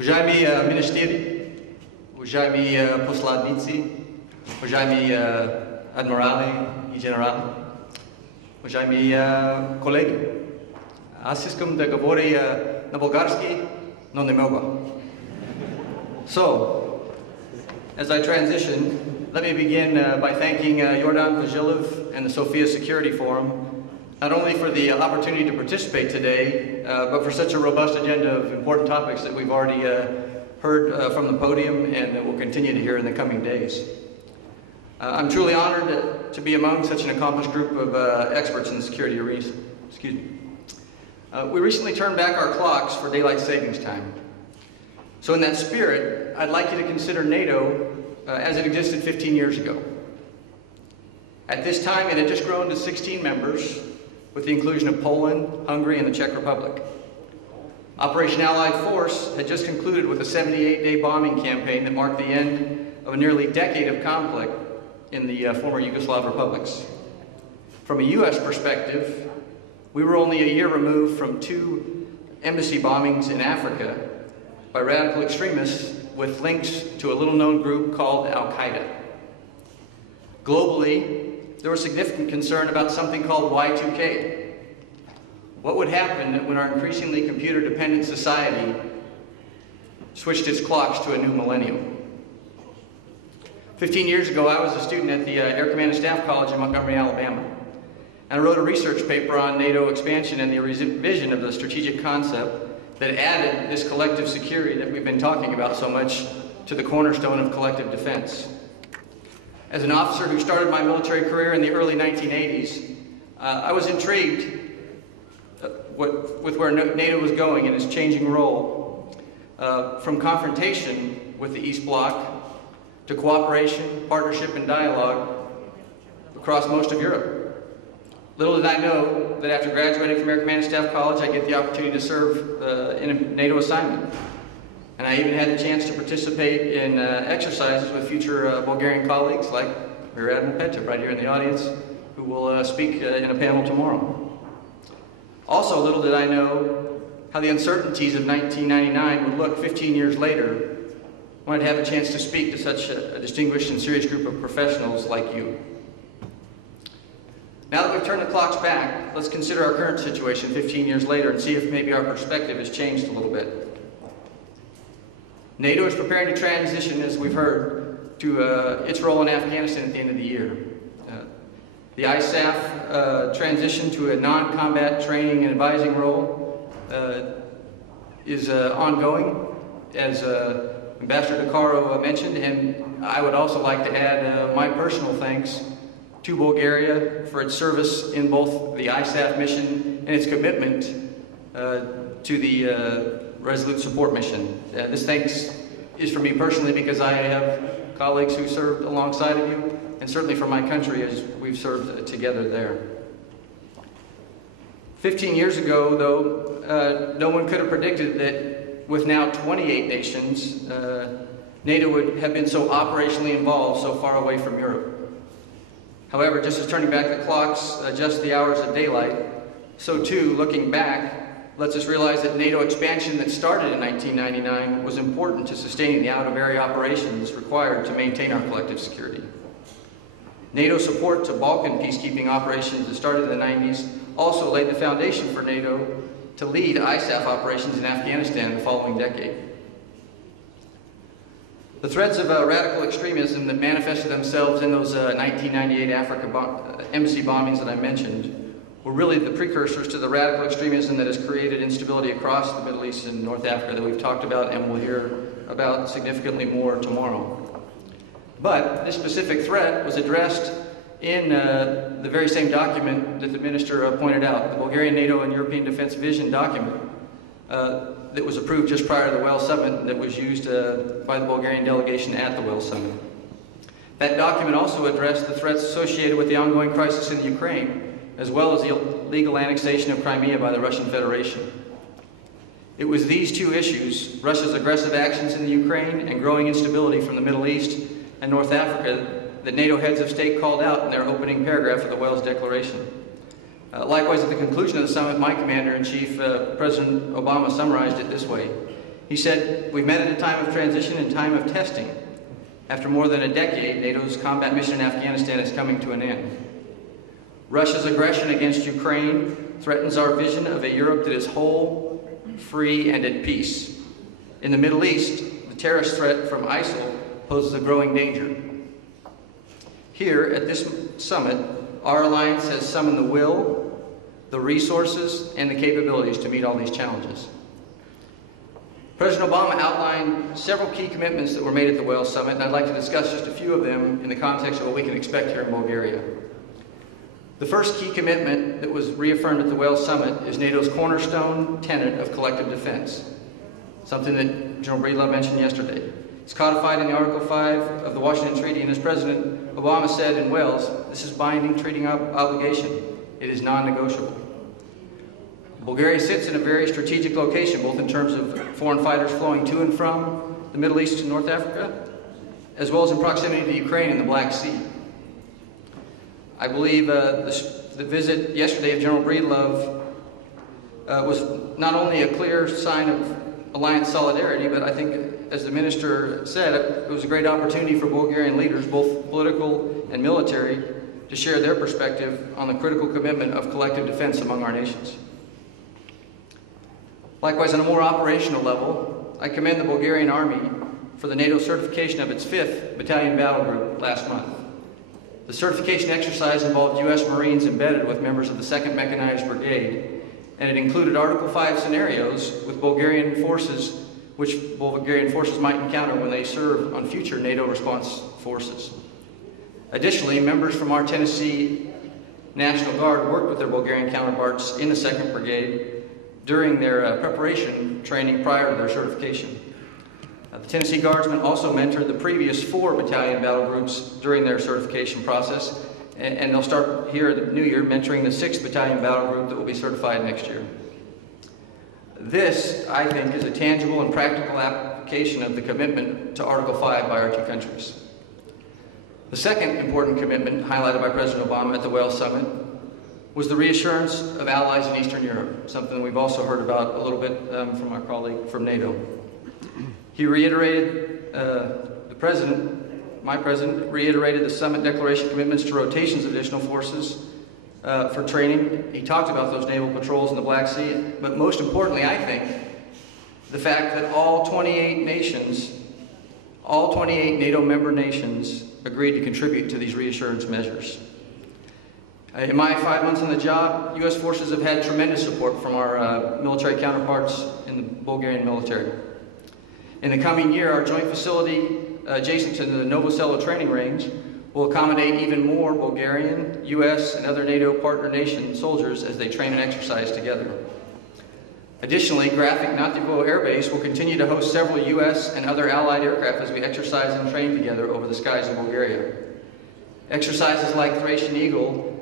Уважаеми министри, уважаеми посланници, уважаеми адмирали и генерали, уважаеми колеги, аз искам да говоря на български, но не мога. So, as I transition, let me begin by thanking Jordan Vasiljev and the Sofia Security Forum, not only for the opportunity to participate today, but for such a robust agenda of important topics that we've already heard from the podium and that we'll continue to hear in the coming days. I'm truly honored to be among such an accomplished group of experts in the security arena. Excuse me. We recently turned back our clocks for daylight savings time. So in that spirit, I'd like you to consider NATO as it existed 15 years ago. At this time, it had just grown to 16 members, with the inclusion of Poland, Hungary, and the Czech Republic. Operation Allied Force had just concluded with a 78-day bombing campaign that marked the end of a nearly decade of conflict in the former Yugoslav republics. From a U.S. perspective, we were only a year removed from 2 embassy bombings in Africa by radical extremists with links to a little-known group called Al-Qaeda. Globally, there was significant concern about something called Y2K. What would happen when our increasingly computer-dependent society switched its clocks to a new millennium? 15 years ago, I was a student at the Air Command and Staff College in Montgomery, Alabama. And I wrote a research paper on NATO expansion and the revision of the strategic concept that added this collective security that we've been talking about so much to the cornerstone of collective defense. As an officer who started my military career in the early 1980s, I was intrigued with where NATO was going in its changing role, from confrontation with the East Bloc to cooperation, partnership, and dialogue across most of Europe. Little did I know that after graduating from Air Command and Staff College, I'd get the opportunity to serve in a NATO assignment. And I even had the chance to participate in exercises with future Bulgarian colleagues like Rear Admiral Petev, right here in the audience, who will speak in a panel tomorrow. Also, little did I know how the uncertainties of 1999 would look 15 years later when I'd have a chance to speak to such a distinguished and serious group of professionals like you. Now that we've turned the clocks back, let's consider our current situation 15 years later and see if maybe our perspective has changed a little bit. NATO is preparing to transition, as we've heard, to its role in Afghanistan at the end of the year. The ISAF transition to a non-combat training and advising role is ongoing, as Ambassador De Caro mentioned, and I would also like to add my personal thanks to Bulgaria for its service in both the ISAF mission and its commitment to the Resolute Support Mission. This thanks is for me personally because I have colleagues who served alongside of you, and certainly for my country as we've served together there. 15 years ago, though, no one could have predicted that with now 28 nations, NATO would have been so operationally involved so far away from Europe. However, just as turning back the clocks adjusts the hours of daylight, so too, looking back, lets us realize that NATO expansion that started in 1999 was important to sustaining the out-of-area operations required to maintain our collective security. NATO support to Balkan peacekeeping operations that started in the 90s also laid the foundation for NATO to lead ISAF operations in Afghanistan the following decade. The threads of radical extremism that manifested themselves in those 1998 Africa embassy bombings that I mentioned were really the precursors to the radical extremism that has created instability across the Middle East and North Africa that we've talked about and we'll hear about significantly more tomorrow. But this specific threat was addressed in the very same document that the minister pointed out, the Bulgarian NATO and European Defense Vision document that was approved just prior to the Wales Summit that was used by the Bulgarian delegation at the Wales Summit. That document also addressed the threats associated with the ongoing crisis in the Ukraine, as well as the illegal annexation of Crimea by the Russian Federation. It was these two issues, Russia's aggressive actions in the Ukraine and growing instability from the Middle East and North Africa, that NATO heads of state called out in their opening paragraph of the Wales Declaration. Likewise, at the conclusion of the summit, my Commander-in-Chief, President Obama, summarized it this way: He said, "We've met at a time of transition and time of testing. After more than a decade, NATO's combat mission in Afghanistan is coming to an end. Russia's aggression against Ukraine threatens our vision of a Europe that is whole, free, and at peace. In the Middle East, the terrorist threat from ISIL poses a growing danger. Here, at this summit, our alliance has summoned the will, the resources, and the capabilities to meet all these challenges." President Obama outlined several key commitments that were made at the Wales Summit, and I'd like to discuss just a few of them in the context of what we can expect here in Bulgaria. The first key commitment that was reaffirmed at the Wales Summit is NATO's cornerstone tenet of collective defense, something that General Breedlove mentioned yesterday. It's codified in the Article 5 of the Washington Treaty, and as President Obama said in Wales, this is binding treaty obligation. It is non-negotiable. Bulgaria sits in a very strategic location, both in terms of foreign fighters flowing to and from the Middle East and North Africa, as well as in proximity to Ukraine and the Black Sea. I believe the visit yesterday of General Breedlove was not only a clear sign of alliance solidarity, but I think, as the minister said, it was a great opportunity for Bulgarian leaders, both political and military, to share their perspective on the critical commitment of collective defense among our nations. Likewise, on a more operational level, I commend the Bulgarian Army for the NATO certification of its 5th Battalion Battle Group last month. The certification exercise involved U.S. Marines embedded with members of the 2nd Mechanized Brigade, and it included Article 5 scenarios with Bulgarian forces, which Bulgarian forces might encounter when they serve on future NATO response forces. Additionally, members from our Tennessee National Guard worked with their Bulgarian counterparts in the 2nd Brigade during their preparation training prior to their certification. The Tennessee Guardsmen also mentored the previous 4 battalion battle groups during their certification process, and they'll start here at the new year mentoring the 6th Battalion Battle Group that will be certified next year. This, I think, is a tangible and practical application of the commitment to Article 5 by our two countries. The second important commitment highlighted by President Obama at the Wales Summit was the reassurance of allies in Eastern Europe, something we've also heard about a little bit from our colleague from NATO. He reiterated, my president reiterated the summit declaration commitments to rotations of additional forces for training. He talked about those naval patrols in the Black Sea, but most importantly, I think, the fact that all 28 NATO member nations agreed to contribute to these reassurance measures. In my 5 months on the job, U.S. forces have had tremendous support from our military counterparts in the Bulgarian military. In the coming year, our joint facility adjacent to the Novosello training range will accommodate even more Bulgarian, U.S., and other NATO partner nation soldiers as they train and exercise together. Additionally, Graphic Nativo Air Base will continue to host several U.S. and other allied aircraft as we exercise and train together over the skies of Bulgaria. Exercises like Thracian Eagle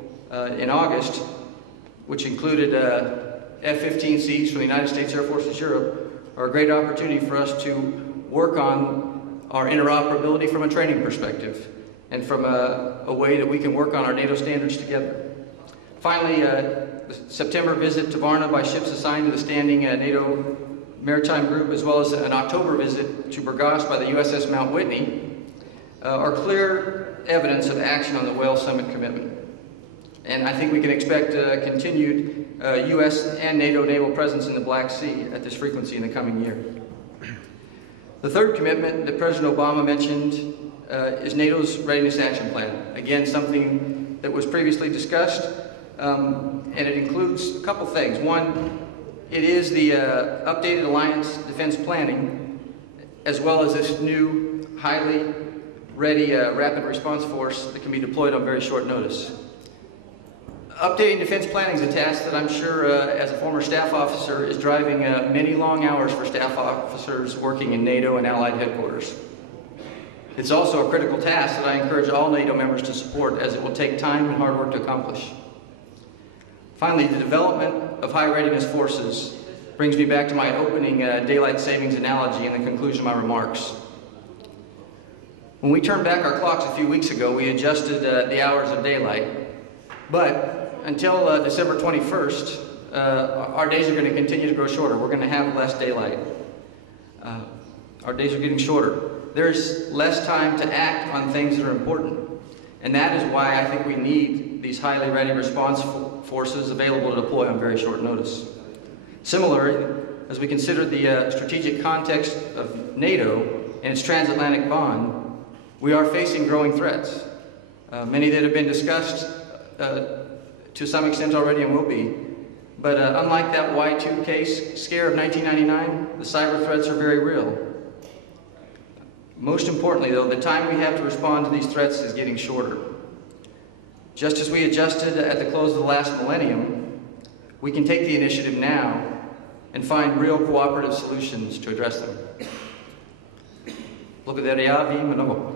in August, which included F-15Cs from the United States Air Forces Europe, are a great opportunity for us to work on our interoperability from a training perspective and from a way that we can work on our NATO standards together. Finally, the September visit to Varna by ships assigned to the standing NATO Maritime Group, as well as an October visit to Burgas by the USS Mount Whitney, are clear evidence of action on the Wales Summit commitment. And I think we can expect continued U.S. and NATO naval presence in the Black Sea at this frequency in the coming year. The third commitment that President Obama mentioned is NATO's Readiness Action Plan. Again, something that was previously discussed, and it includes a couple things. One, it is the updated alliance defense planning, as well as this new, highly ready rapid response force that can be deployed on very short notice. Updating defense planning is a task that I'm sure, as a former staff officer, is driving many long hours for staff officers working in NATO and Allied headquarters. It's also a critical task that I encourage all NATO members to support, as it will take time and hard work to accomplish. Finally, the development of high readiness forces brings me back to my opening daylight savings analogy and the conclusion of my remarks. When we turned back our clocks a few weeks ago, we adjusted the hours of daylight. But until December 21st, our days are going to continue to grow shorter. We're going to have less daylight. Our days are getting shorter. There's less time to act on things that are important. And that is why I think we need these highly ready response forces available to deploy on very short notice. Similarly, as we consider the strategic context of NATO and its transatlantic bond, we are facing growing threats. Many that have been discussed to some extent already and will be. But unlike that Y2K scare of 1999, the cyber threats are very real. Most importantly, though, the time we have to respond to these threats is getting shorter. Just as we adjusted at the close of the last millennium, we can take the initiative now and find real cooperative solutions to address them. Благодаря ви много.